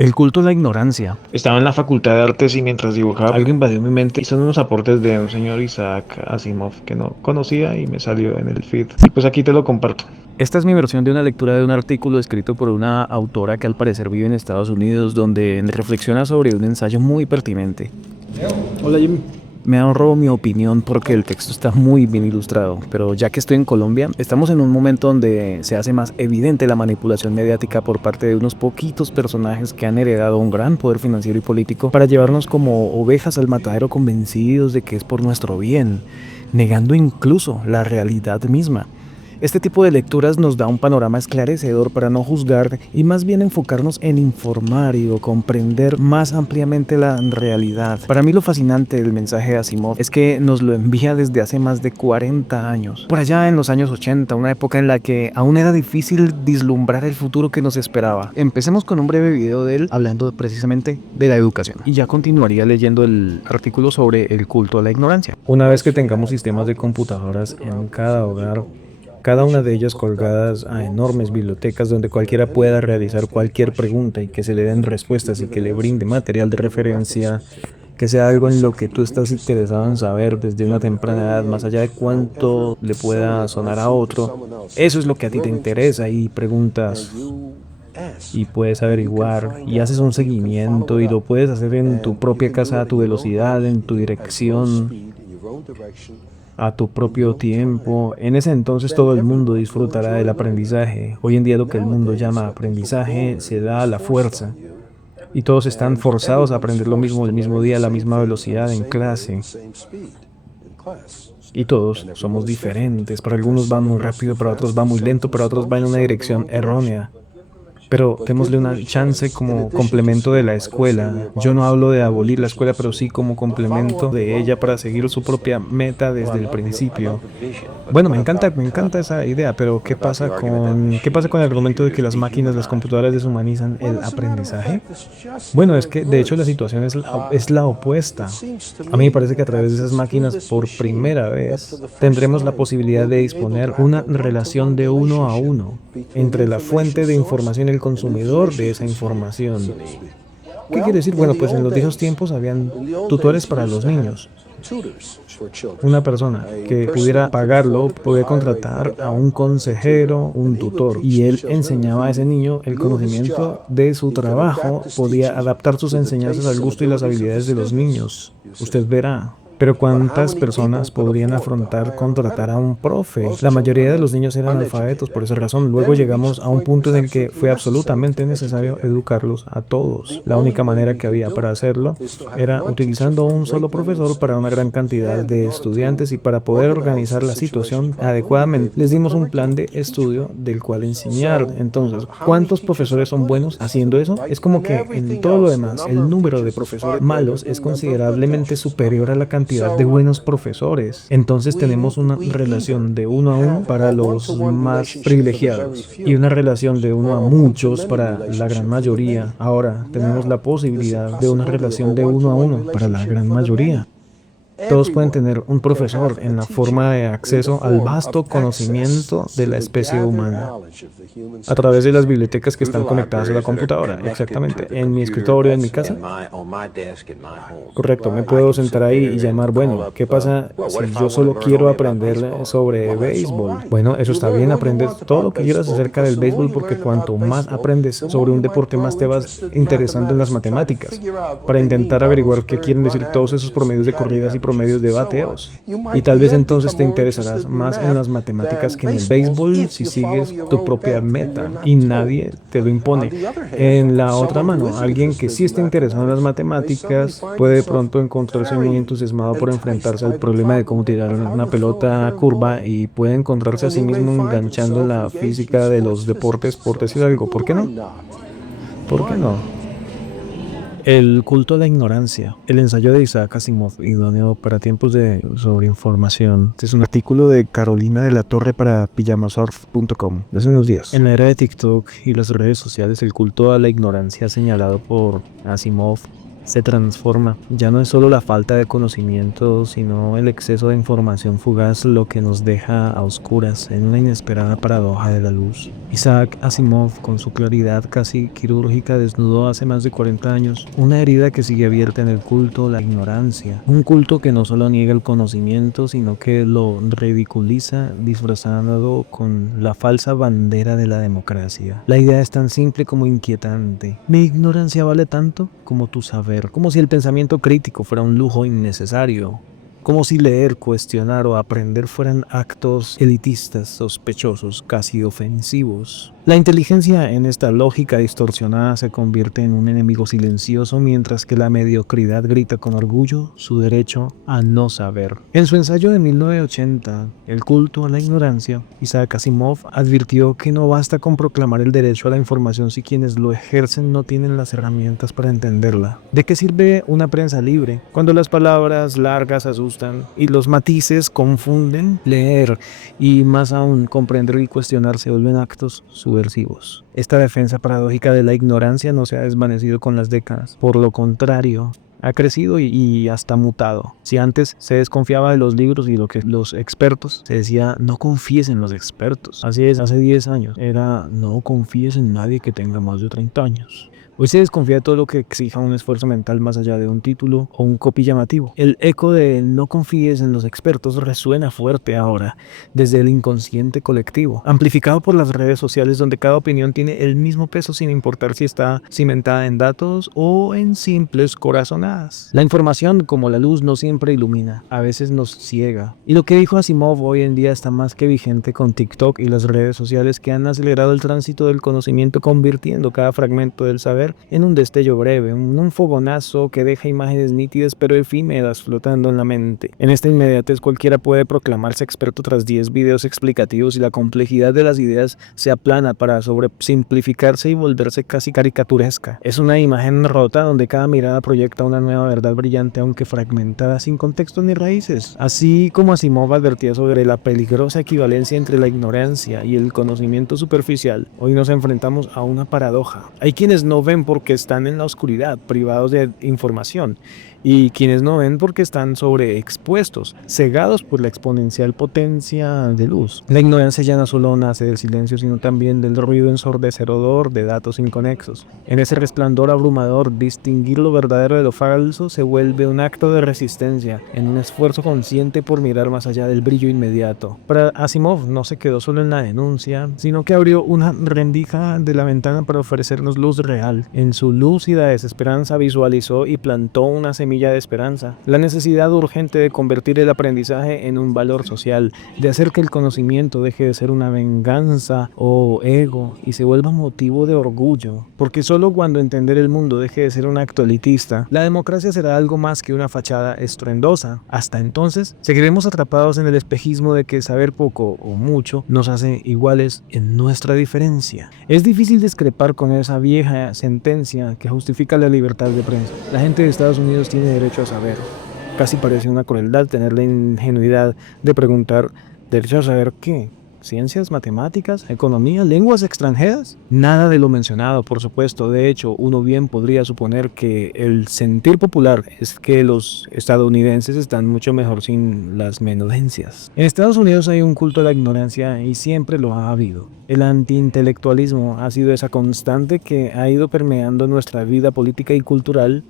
El culto a la ignorancia. Estaba en la Facultad de Artes y mientras dibujaba, algo invadió mi mente y son unos aportes de un señor Isaac Asimov que no conocía y me salió en el feed. Y pues aquí te lo comparto. Esta es mi versión de una lectura de un artículo escrito por una autora que al parecer vive en Estados Unidos, donde reflexiona sobre un ensayo muy pertinente. Hola Jimmy. Me ahorro mi opinión porque el texto está muy bien ilustrado, pero ya que estoy en Colombia, estamos en un momento donde se hace más evidente la manipulación mediática por parte de unos poquitos personajes que han heredado un gran poder financiero y político para llevarnos como ovejas al matadero convencidos de que es por nuestro bien, negando incluso la realidad misma. Este tipo de lecturas nos da un panorama esclarecedor para no juzgar y más bien enfocarnos en informar y comprender más ampliamente la realidad. Para mí lo fascinante del mensaje de Asimov es que nos lo envía desde hace más de 40 años. Por allá en los años 80, una época en la que aún era difícil vislumbrar el futuro que nos esperaba. Empecemos con un breve video de él hablando precisamente de la educación. Y ya continuaría leyendo el artículo sobre el culto a la ignorancia. Una vez que tengamos sistemas de computadoras en cada hogar, cada una de ellas colgadas a enormes bibliotecas donde cualquiera pueda realizar cualquier pregunta y que se le den respuestas y que le brinde material de referencia, que sea algo en lo que tú estás interesado en saber desde una temprana edad, más allá de cuánto le pueda sonar a otro. Eso es lo que a ti te interesa y preguntas y puedes averiguar y haces un seguimiento y lo puedes hacer en tu propia casa a tu velocidad, en tu dirección, a tu propio tiempo. En ese entonces todo el mundo disfrutará del aprendizaje. Hoy en día lo que el mundo llama aprendizaje se da a la fuerza. Y todos están forzados a aprender lo mismo el mismo día, a la misma velocidad en clase. Y todos somos diferentes. Para algunos va muy rápido, para otros va muy lento, para otros va en una dirección errónea. Pero démosle una chance como complemento de la escuela. Yo no hablo de abolir la escuela, pero sí como complemento de ella para seguir su propia meta desde el principio. Bueno, me encanta esa idea, pero qué pasa con el argumento de que las máquinas, las computadoras deshumanizan el aprendizaje? Bueno, es que de hecho la situación es la opuesta. A mí me parece que a través de esas máquinas, por primera vez, tendremos la posibilidad de disponer una relación de uno a uno entre la fuente de información y el consumidor de esa información. ¿Qué quiere decir? Bueno, pues en los viejos tiempos habían tutores para los niños. Una persona que pudiera pagarlo, podía contratar a un consejero, un tutor, y él enseñaba a ese niño el conocimiento de su trabajo, podía adaptar sus enseñanzas al gusto y las habilidades de los niños. Usted verá. Pero ¿cuántas personas podrían afrontar contratar a un profe? La mayoría de los niños eran analfabetos por esa razón. Luego llegamos a un punto en el que fue absolutamente necesario educarlos a todos. La única manera que había para hacerlo era utilizando un solo profesor para una gran cantidad de estudiantes y para poder organizar la situación adecuadamente. Les dimos un plan de estudio del cual enseñar. Entonces, ¿cuántos profesores son buenos haciendo eso? Es como que en todo lo demás, el número de profesores malos es considerablemente superior a la cantidad de buenos profesores. Entonces tenemos una relación de uno a uno para los más privilegiados y una relación de uno a muchos para la gran mayoría. Ahora tenemos la posibilidad de una relación de uno a uno para la gran mayoría. Todos pueden tener un profesor en la forma de acceso al vasto conocimiento de la especie humana a través de las bibliotecas que están conectadas a la computadora. Exactamente. En mi escritorio, en mi casa. Correcto. Me puedo sentar ahí y llamar, bueno, ¿qué pasa si yo solo quiero aprender sobre béisbol? Bueno, eso está bien. Aprendes todo lo que quieras acerca del béisbol porque cuanto más aprendes sobre un deporte, más te vas interesando en las matemáticas para intentar averiguar qué quieren decir todos esos promedios de corridas y promedios de bateos. Y tal vez entonces te interesarás más en las matemáticas que en el béisbol si sigues tu propia meta y nadie te lo impone. En la otra mano, alguien que sí está interesado en las matemáticas puede de pronto encontrarse muy entusiasmado por enfrentarse al problema de cómo tirar una pelota curva y puede encontrarse a sí mismo enganchando en la física de los deportes, por decir algo. ¿Por qué no? ¿Por qué no? El culto a la ignorancia. El ensayo de Isaac Asimov, idóneo para tiempos de sobreinformación. Este es un artículo de Carolina de la Torre para pijamasurf.com de hace unos días. En la era de TikTok y las redes sociales, el culto a la ignorancia señalado por Asimov se transforma. Ya no es solo la falta de conocimiento, sino el exceso de información fugaz lo que nos deja a oscuras en una inesperada paradoja de la luz. Isaac Asimov, con su claridad casi quirúrgica, desnudó hace más de 40 años una herida que sigue abierta en el culto, la ignorancia. Un culto que no solo niega el conocimiento, sino que lo ridiculiza disfrazándolo con la falsa bandera de la democracia. La idea es tan simple como inquietante. Mi ignorancia vale tanto como tu saber, como si el pensamiento crítico fuera un lujo innecesario. Como si leer, cuestionar o aprender fueran actos elitistas, sospechosos, casi ofensivos. La inteligencia en esta lógica distorsionada se convierte en un enemigo silencioso, mientras que la mediocridad grita con orgullo su derecho a no saber. En su ensayo de 1980, El culto a la ignorancia, Isaac Asimov advirtió que no basta con proclamar el derecho a la información si quienes lo ejercen no tienen las herramientas para entenderla. ¿De qué sirve una prensa libre cuando las palabras largas asustan y los matices confunden? Leer y más aún comprender y cuestionar se vuelven actos subversivos. Esta defensa paradójica de la ignorancia no se ha desvanecido con las décadas. Por lo contrario, ha crecido y hasta mutado. Si antes se desconfiaba de los libros y lo que los expertos, se decía no confíes en los expertos. Así es, hace 10 años era no confíes en nadie que tenga más de 30 años. Hoy se desconfía de todo lo que exija un esfuerzo mental más allá de un título o un copy llamativo. El eco de no confíes en los expertos resuena fuerte ahora desde el inconsciente colectivo, amplificado por las redes sociales donde cada opinión tiene el mismo peso sin importar si está cimentada en datos o en simples corazonadas. La información, como la luz, no siempre ilumina, a veces nos ciega. Y lo que dijo Asimov hoy en día está más que vigente con TikTok y las redes sociales que han acelerado el tránsito del conocimiento, convirtiendo cada fragmento del saber en un destello breve, un fogonazo que deja imágenes nítidas pero efímeras flotando en la mente. En esta inmediatez cualquiera puede proclamarse experto tras 10 videos explicativos y la complejidad de las ideas se aplana para sobresimplificarse y volverse casi caricaturesca. Es una imagen rota donde cada mirada proyecta una nueva verdad brillante aunque fragmentada, sin contexto ni raíces. Así como Asimov advertía sobre la peligrosa equivalencia entre la ignorancia y el conocimiento superficial, hoy nos enfrentamos a una paradoja. Hay quienes no ven porque están en la oscuridad, privados de información, y quienes no ven porque están sobreexpuestos, cegados por la exponencial potencia de luz. La ignorancia ya no solo nace del silencio, sino también del ruido ensordecedor de datos inconexos. En ese resplandor abrumador, distinguir lo verdadero de lo falso se vuelve un acto de resistencia, en un esfuerzo consciente por mirar más allá del brillo inmediato. Para Asimov no se quedó solo en la denuncia, sino que abrió una rendija de la ventana para ofrecernos luz real. En su lúcida desesperanza visualizó y plantó una semilla de esperanza, la necesidad urgente de convertir el aprendizaje en un valor social, de hacer que el conocimiento deje de ser una venganza o ego y se vuelva motivo de orgullo, porque solo cuando entender el mundo deje de ser un acto elitista, la democracia será algo más que una fachada estruendosa. Hasta entonces, seguiremos atrapados en el espejismo de que saber poco o mucho nos hace iguales en nuestra diferencia. Es difícil discrepar con esa vieja sentencia que justifica la libertad de prensa. La gente de Estados Unidos tiene derecho a saber. Casi parece una crueldad tener la ingenuidad de preguntar, ¿derecho a saber qué? ¿Ciencias, matemáticas, economía, lenguas extranjeras? Nada de lo mencionado, por supuesto. De hecho, uno bien podría suponer que el sentir popular es que los estadounidenses están mucho mejor sin las menudencias. En Estados Unidos hay un culto a la ignorancia y siempre lo ha habido. El antiintelectualismo ha sido esa constante que ha ido permeando nuestra vida política y cultural,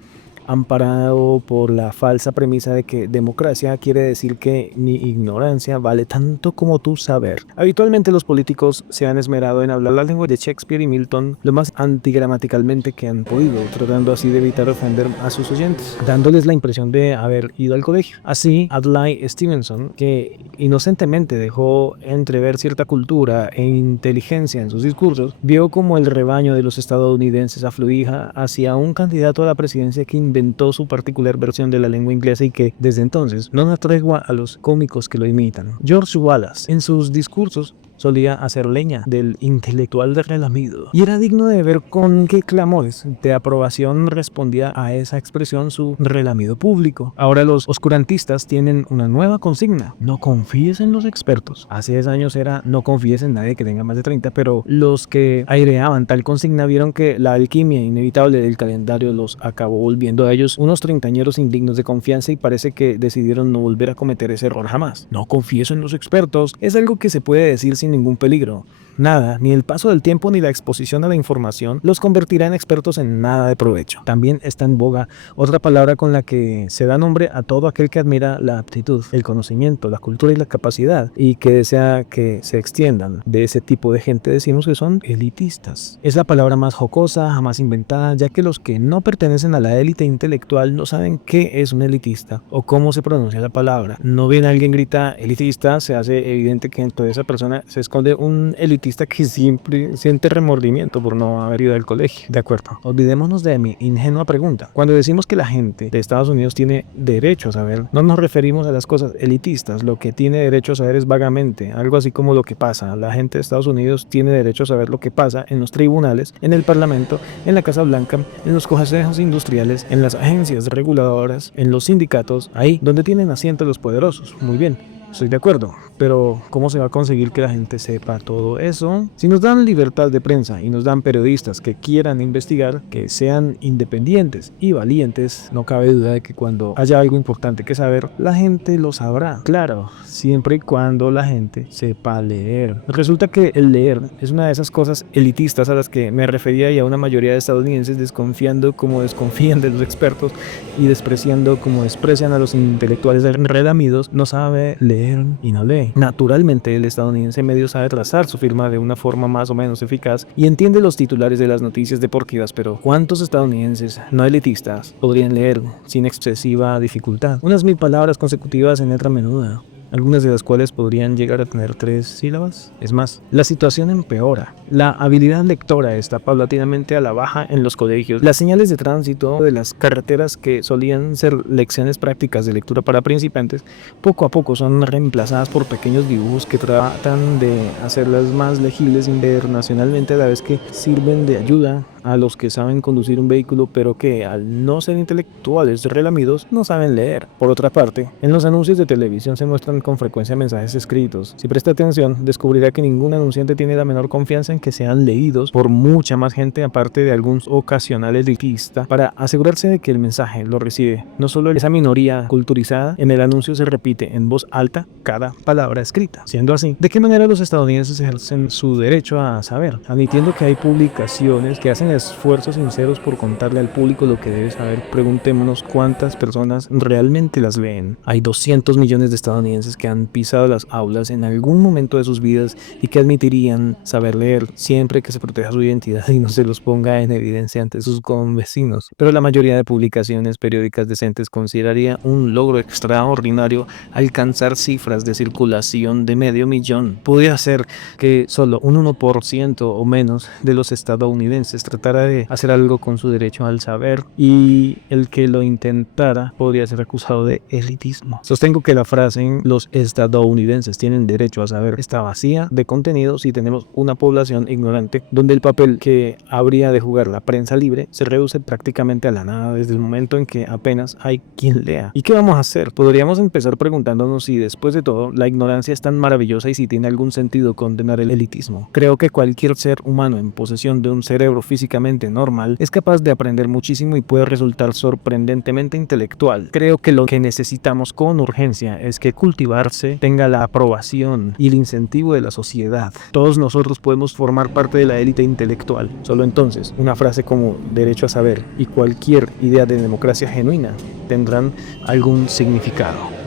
amparado por la falsa premisa de que democracia quiere decir que mi ignorancia vale tanto como tu saber. Habitualmente los políticos se han esmerado en hablar la lengua de Shakespeare y Milton lo más antigramaticalmente que han podido, tratando así de evitar ofender a sus oyentes, dándoles la impresión de haber ido al colegio. Así, Adlai Stevenson, que inocentemente dejó entrever cierta cultura e inteligencia en sus discursos, vio como el rebaño de los estadounidenses afluía hacia un candidato a la presidencia que inventó su particular versión de la lengua inglesa y que, desde entonces, no da tregua a los cómicos que lo imitan. George Wallace, en sus discursos, solía hacer leña del intelectual relamido, y era digno de ver con qué clamores de aprobación respondía a esa expresión su relamido público. Ahora los oscurantistas tienen una nueva consigna: no confíes en los expertos. Hace 10 años era no confíes en nadie que tenga más de 30, pero los que aireaban tal consigna vieron que la alquimia inevitable del calendario los acabó volviendo a ellos unos treintañeros indignos de confianza, y parece que decidieron no volver a cometer ese error jamás. No confíes en los expertos es algo que se puede decir sin ningún peligro. Nada, ni el paso del tiempo ni la exposición a la información los convertirá en expertos en nada de provecho. También está en boga otra palabra con la que se da nombre a todo aquel que admira la aptitud, el conocimiento, la cultura y la capacidad, y que desea que se extiendan. De ese tipo de gente decimos que son elitistas. Es la palabra más jocosa jamás inventada, ya que los que no pertenecen a la élite intelectual no saben qué es un elitista o cómo se pronuncia la palabra. No bien alguien grita elitista, se hace evidente que dentro de esa persona se esconde un elitista que siempre siente remordimiento por no haber ido al colegio. De acuerdo, olvidémonos de mi ingenua pregunta. Cuando decimos que la gente de Estados Unidos tiene derecho a saber, no nos referimos a las cosas elitistas. Lo que tiene derecho a saber es vagamente, algo así como lo que pasa. La gente de Estados Unidos tiene derecho a saber lo que pasa en los tribunales, en el parlamento, en la Casa Blanca, en los consejos industriales, en las agencias reguladoras, en los sindicatos, ahí donde tienen asiento los poderosos. Muy bien, estoy de acuerdo, pero ¿cómo se va a conseguir que la gente sepa todo eso? Si nos dan libertad de prensa y nos dan periodistas que quieran investigar, que sean independientes y valientes, no cabe duda de que cuando haya algo importante que saber, la gente lo sabrá. Claro, siempre y cuando la gente sepa leer. Resulta que el leer es una de esas cosas elitistas a las que me refería, y a una mayoría de estadounidenses desconfiando como desconfían de los expertos y despreciando como desprecian a los intelectuales relamidos, no sabe leer y no lee. Naturalmente, el estadounidense medio sabe trazar su firma de una forma más o menos eficaz y entiende los titulares de las noticias deportivas, pero ¿cuántos estadounidenses no elitistas podrían leer sin excesiva dificultad unas 1000 palabras consecutivas en letra menuda, algunas de las cuales podrían llegar a tener 3 sílabas? Es más, la situación empeora. La habilidad lectora está paulatinamente a la baja en los colegios. Las señales de tránsito de las carreteras, que solían ser lecciones prácticas de lectura para principiantes, poco a poco son reemplazadas por pequeños dibujos que tratan de hacerlas más legibles internacionalmente, a la vez que sirven de ayuda a los que saben conducir un vehículo, pero que al no ser intelectuales relamidos no saben leer. Por otra parte, en los anuncios de televisión se muestran con frecuencia mensajes escritos. Si presta atención, descubrirá que ningún anunciante tiene la menor confianza en que sean leídos por mucha más gente, aparte de algún ocasional elitista, para asegurarse de que el mensaje lo recibe no solo esa minoría culturizada. En el anuncio se repite en voz alta cada palabra escrita. Siendo así, ¿de qué manera los estadounidenses ejercen su derecho a saber? Admitiendo que hay publicaciones que hacen esfuerzos sinceros por contarle al público lo que debe saber, preguntémonos cuántas personas realmente las leen. Hay 200 millones de estadounidenses que han pisado las aulas en algún momento de sus vidas y que admitirían saber leer, siempre que se proteja su identidad y no se los ponga en evidencia ante sus convecinos. Pero la mayoría de publicaciones periódicas decentes consideraría un logro extraordinario alcanzar cifras de circulación de 500,000. Podría ser que solo un 1% o menos de los estadounidenses tratara de hacer algo con su derecho al saber, y el que lo intentara podría ser acusado de elitismo. Sostengo que la frase "los estadounidenses tienen derecho a saber" está vacía de contenido si tenemos una población ignorante, donde el papel que habría de jugar la prensa libre se reduce prácticamente a la nada desde el momento en que apenas hay quien lea. ¿Y qué vamos a hacer? Podríamos empezar preguntándonos si después de todo la ignorancia es tan maravillosa y si tiene algún sentido condenar el elitismo. Creo que cualquier ser humano en posesión de un cerebro físicamente normal es capaz de aprender muchísimo y puede resultar sorprendentemente intelectual. Creo que lo que necesitamos con urgencia es que cultivarse tenga la aprobación y el incentivo de la sociedad. Todos nosotros podemos formar parte de la élite intelectual. Solo entonces una frase como derecho a saber y cualquier idea de democracia genuina tendrán algún significado.